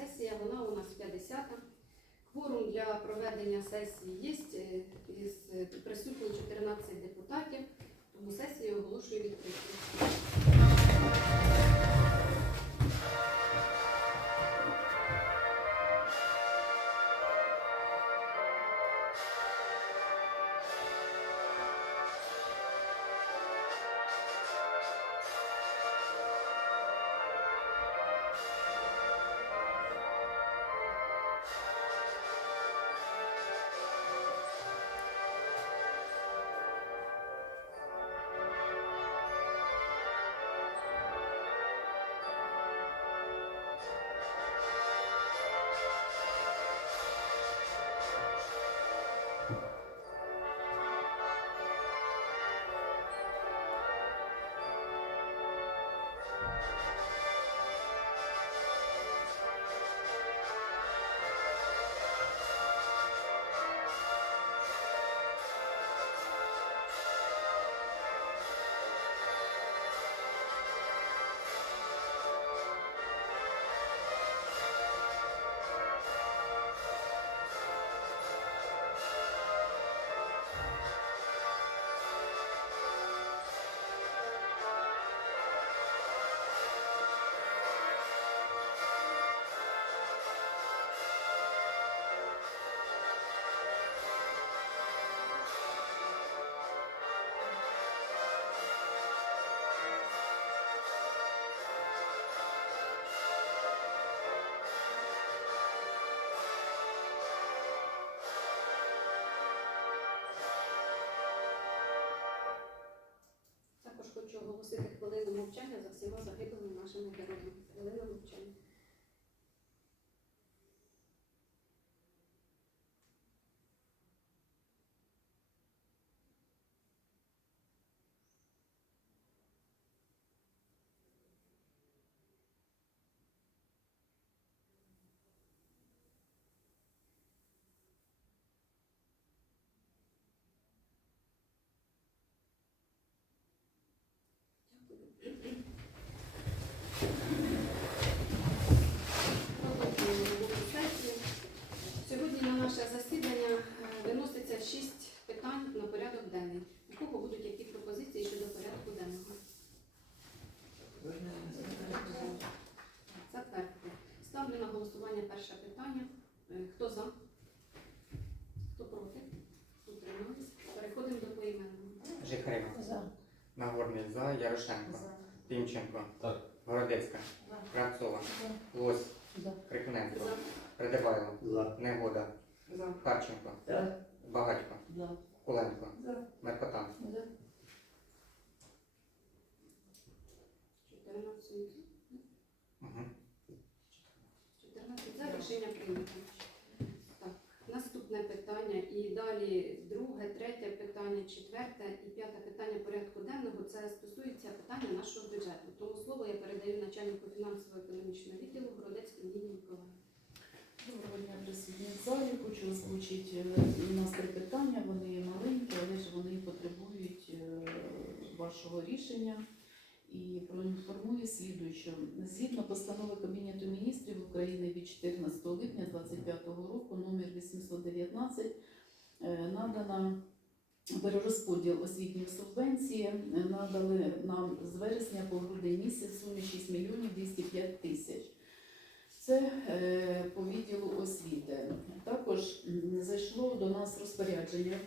сесія, вона у нас 50-та. Кворум для проведення сесії є, е, із присутніх 14 депутатів, тому сесію оголошую відкритою. Оголосити хвилину мовчання за всіма загиблими нашими героями. Хвилина мовчання. Продовжуємо роботу сесії. Сьогодні на наше засідання е, виноситься шість питань на порядок денний. У кого будуть які пропозиції щодо порядку денного? Затвердити. Ставлю на голосування перше питання. Е, Хто за? Хто проти? Утримались? Переходимо до поіменного. Жихарєва. За. Нагорний за. Тимченко. Так. Городецька. Кравцова. Лось. За. Крикуненко. За. Придебайло. Негода. За. Харченко. За. Багатько. За. Куленко. За. Меркотан. За. 14. Угу. 14 за рішення прийнято. Так, наступне питання і далі питання, четверте і п'яте питання порядку денного. Це стосується питання нашого бюджету. Тому слово я передаю начальнику фінансово-економічного відділу Городецькій Ніні Миколаївні. Доброго дня присутні в залі. Хочу озвучити е, у нас три питання. Вони маленькі, але ж вони потребують е, вашого рішення. І проінформую слідуюче. Згідно постанови Кабінету міністрів України від 14 липня 2025 року, номер 819, е, надана перерозподіл освітньої субвенції е, надали нам з вересня по грудень місяць сумі 6 мільйонів 205 тисяч. Це е, по відділу освіти. Також зайшло до нас розпорядження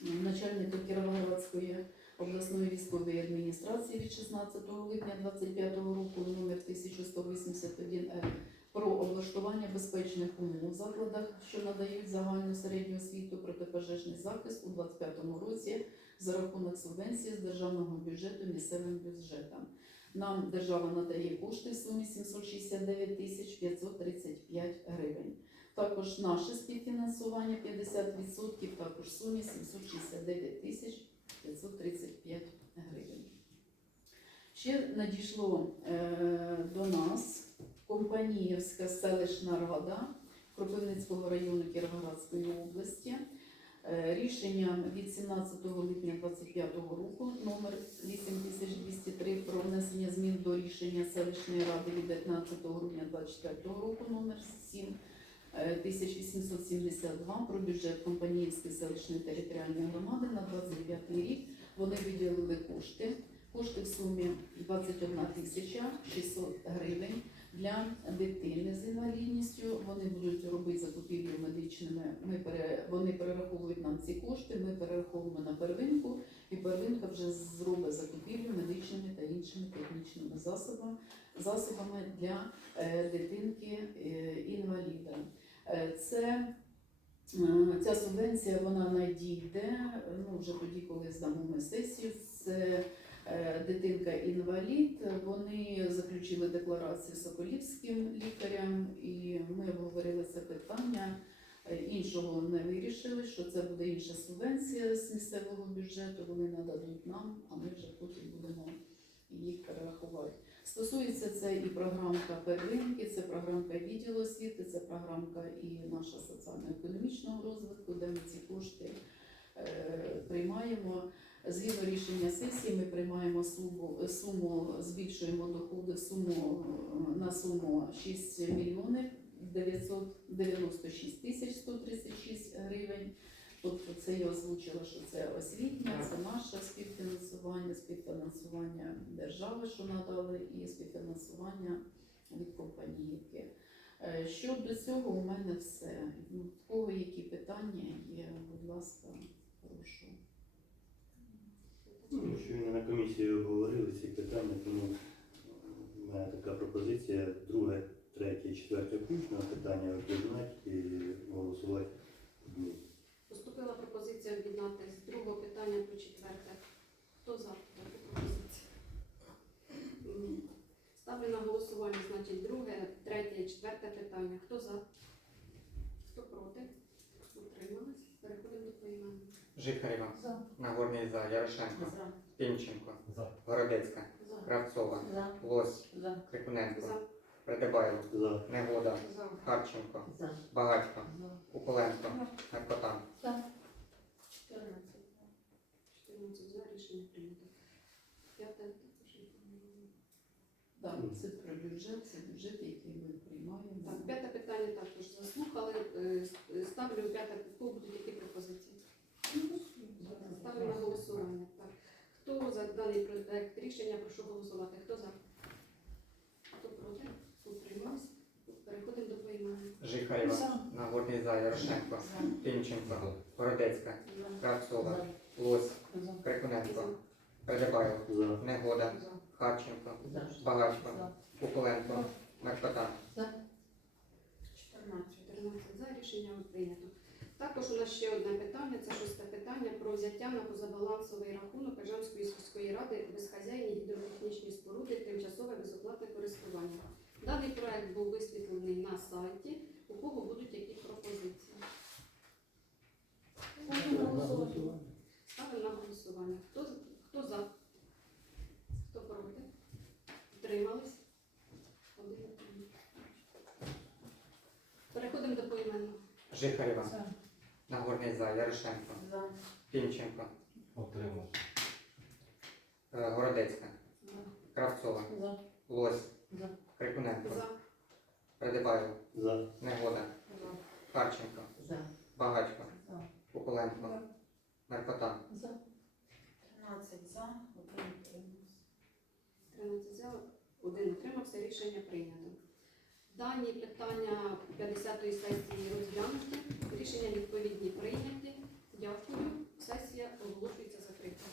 начальника Кіровоградської обласної військової адміністрації від 16 липня 2025 року номер 1181 Р про облаштування безпечних умов в закладах, що надають загальну середню освіту протипожежний захист у 2025 році за рахунок субвенції з державного бюджету місцевим бюджетам. Нам держава надає кошти в сумі 769 тисяч 535 гривень. Також наше співфінансування 50%, також в сумі 769 тисяч 535 гривень. Ще надійшло е, до нас Компаніївська селищна рада Кропивницького району Кіровоградської області. Е, Рішенням від 17 липня 2025 року номер 8203 про внесення змін до рішення селищної ради від 19 грудня 2024 року номер 7 е, 1872 про бюджет Компаніївської селищної територіальної громади на 29 рік. Вони виділили кошти. Кошти в сумі 21 тисяча 600 гривень для дитини з інвалідністю. Вони будуть робити закупівлю медичними. Ми пере, вони перераховують нам ці кошти. Ми перераховуємо на первинку, і первинка вже зробить закупівлю медичними та іншими технічними засобами, засобами для е, дитинки е, інваліда. Е, Це Ця субвенція вона надійде ну, вже тоді, коли здамо ми сесію. Це дитинка інвалід. Вони заключили декларацію Соколівським лікарем, і ми обговорили це питання. Е, Іншого не вирішили, що це буде інша субвенція з місцевого бюджету. Вони нададуть нам, а ми вже потім будемо їх перерахувати. Стосується це і програмка первинки, це програмка відділу освіти, це програмка і наша соціально-економічного розвитку, де ми ці кошти е, приймаємо. Згідно рішення сесії, ми приймаємо суму, суму збільшуємо доходи суму на суму 6 мільйонів 996 тисяч 136 гривень. Тобто це я озвучила, що це освітня, це наше співфінансування, співфінансування держави, що надали, і співфінансування від компаніївки. Е, Щодо цього, у мене все. Ну, В кого які питання є, будь ласка, прошу. Ну, Щойно на комісії обговорили ці питання, тому в мене така пропозиція. Друге, третє, четверте включно питання об'єднати і голосувати. Поступила пропозиція об'єднати з другого питання по четверте. Хто за таку пропозицію? Ставлю на голосування, значить, друге, третє четверте питання. Хто за? Хто проти? Утримались? Переходимо до поіменного. Жихарєва. За. Нагорний за. Ярошенко. За. Пінченко. За. Городецька. За. Кравцова. За. Лось. За. Крикуненко. За. Придебайло. За. Негода. За. Харченко. За. Багатько. За. Куколенко. Наркотан. 14 за рішення прийнято. П'яте. Так, це про бюджет, це бюджет, який ми приймаємо. Так, п'яте питання також заслухали. Е, Ставлю п'яте будуть які пропозиції. Ставлю на голосування. Так. Хто за даний проект рішення, прошу голосувати. Хто за? Хто проти? Утримався. Переходимо до поіменного. Жихарєва. Нагорний за. Ярошенко. Пінченко. Городецька. Кравцова. Лось. Крикуненко. Придебайло. Негода. Харченко. Багатько. Куколенко. Наркотан. 14 за рішення прийнято. Також у нас ще одне питання, це шосте питання про взяття на позабалансовий рахунок Кажанської сільської ради безхазяйні гідротехнічні споруди тимчасове безоплатне користування. Даний проект був висвітлений на сайті. У кого будуть які пропозиції? Ставимо на голосування. Хто, хто за? Хто проти? Утримались? Один. Переходимо до поіменного. Жихарєва. Нагорний за. Ярошенко. Пінченко. Отримав. Е, Городецька. Кравцова. Лось. За. Крикуненко. За. Придебайло. За. Негода. Харченко. Багатько. За. Куколенко. Наркотан. 13 за, один утримався. 13 за, один утримався, рішення прийнято. Дані питання 50-ї сесії розглянуті, рішення відповідні прийняті. Дякую. Сесія оголошується закритою.